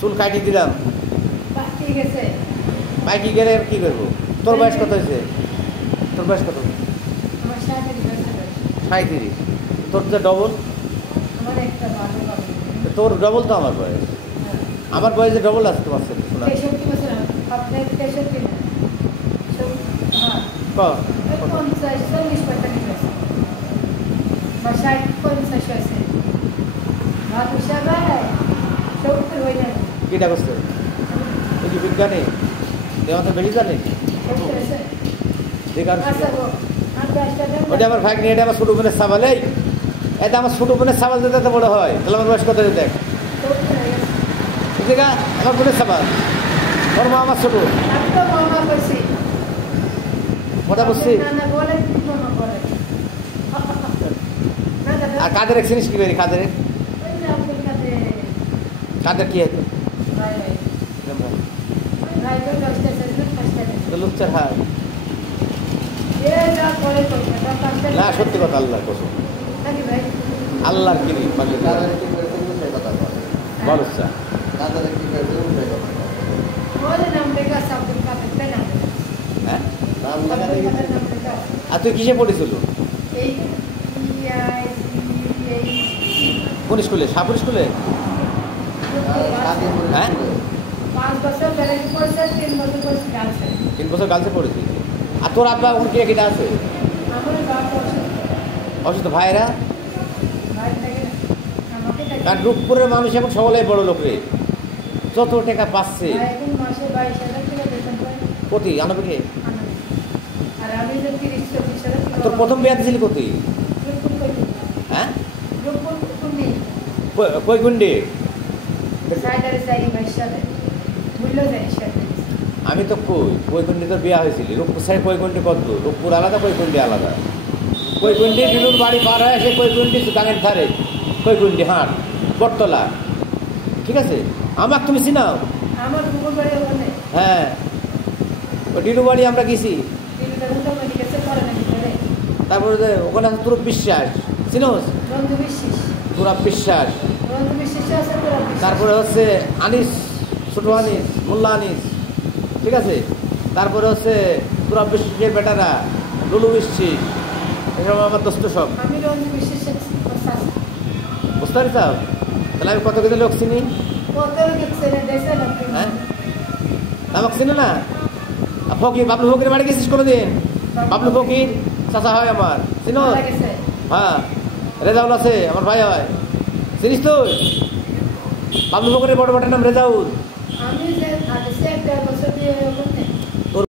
চুল কাটি দিলাম, পাইকি গেলে কি করবো? তোর বয়স কত হয়েছে? তোর বয়স কত? 37। তোর তো ডবল, তোর ডবল তো আমার বয়স। আমার বয়সে ডবল আছে তোমার সাথে শোনা। কিটা করছে? এই যে বিজ্ঞানী দেওয়া তো বেশি জানে। ওটা আমার ভাগ নিয়ে, এটা আমার ছোট বোনের সাবাল। এটা আমার ছোট বোনের সাবাল দিতে এত বড় হয়, তাহলে আমার বয়স কত? দেখ ঠিক আছে, আমার বোনের সাবাল, ওর মা আমার ছোট মোটা বসছি। আর কাদের চিনিস কি বেরি? কাদের কাদের কি আছে? লুচ্চার হার না, সত্যি কথা, আল্লাহর কসম, আল্লাহর কি বলছা। আর তুই কিসে পড়েছিল? কোন স্কুলে? সাপুর স্কুলে? হ্যাঁ, 3 বছর গার্লসে পড়েছি। আর তোর আব্বা ওর কে কেটা আছে? অসুস্থ ভাইরা? কারণ রূপপুরের মানুষ এখন সকলেই বড় লোক রে, যত টাকা পাচ্ছে প্রতি আনবে। তোর প্রথম বিয়ে দিয়েছিলি কোথায়? হ্যাঁ, কৈকুণ্ডি। আমি তো কৈকুণ্ডি তো বিয়া হয়েছিল। রূপপুর সাইড কৈকুণ্ডি কত? রূপপুর আলাদা, কৈকুণ্ডি আলাদা। কৈকুণ্ডি ডিলুর বাড়ি পার হয়, সে কৈকুণ্ডি গানের ধারে কৈকুণ্ডি হাট বটতলা। ঠিক আছে, আমাকে তুমি চিনাও? হ্যাঁ, ওই ডিলু বাড়ি আমরা গেছি। তারপরে ওখানে আছে তুরপ বিশ্বাস, চিনোস? তুরপ বিশ্বাস। তারপরে হচ্ছে আনিস, ছোট আনিস, মোল্লা আনিস। ঠিক আছে, তারপরে হচ্ছে তুরপ বিশ্বাসের বেটারা, লুলু বিশ্বাস, এসব আমার দোস্ত সব। বুঝতে পারি চাও? তাহলে আমি কত কিছু লোক চিনি। হ্যাঁ, আমাকে চিনো না? ফকির, বাবলু ফকির বাড়ি গেছিস কোনোদিন? বাবলু ফকির চাচা হয় আমার, চিনো? হ্যাঁ, রেজাউল আছে আমার ভাই হয়, চিনিস তুই? বাবলু ফকিরের বড় বেটার নাম রেজাউল।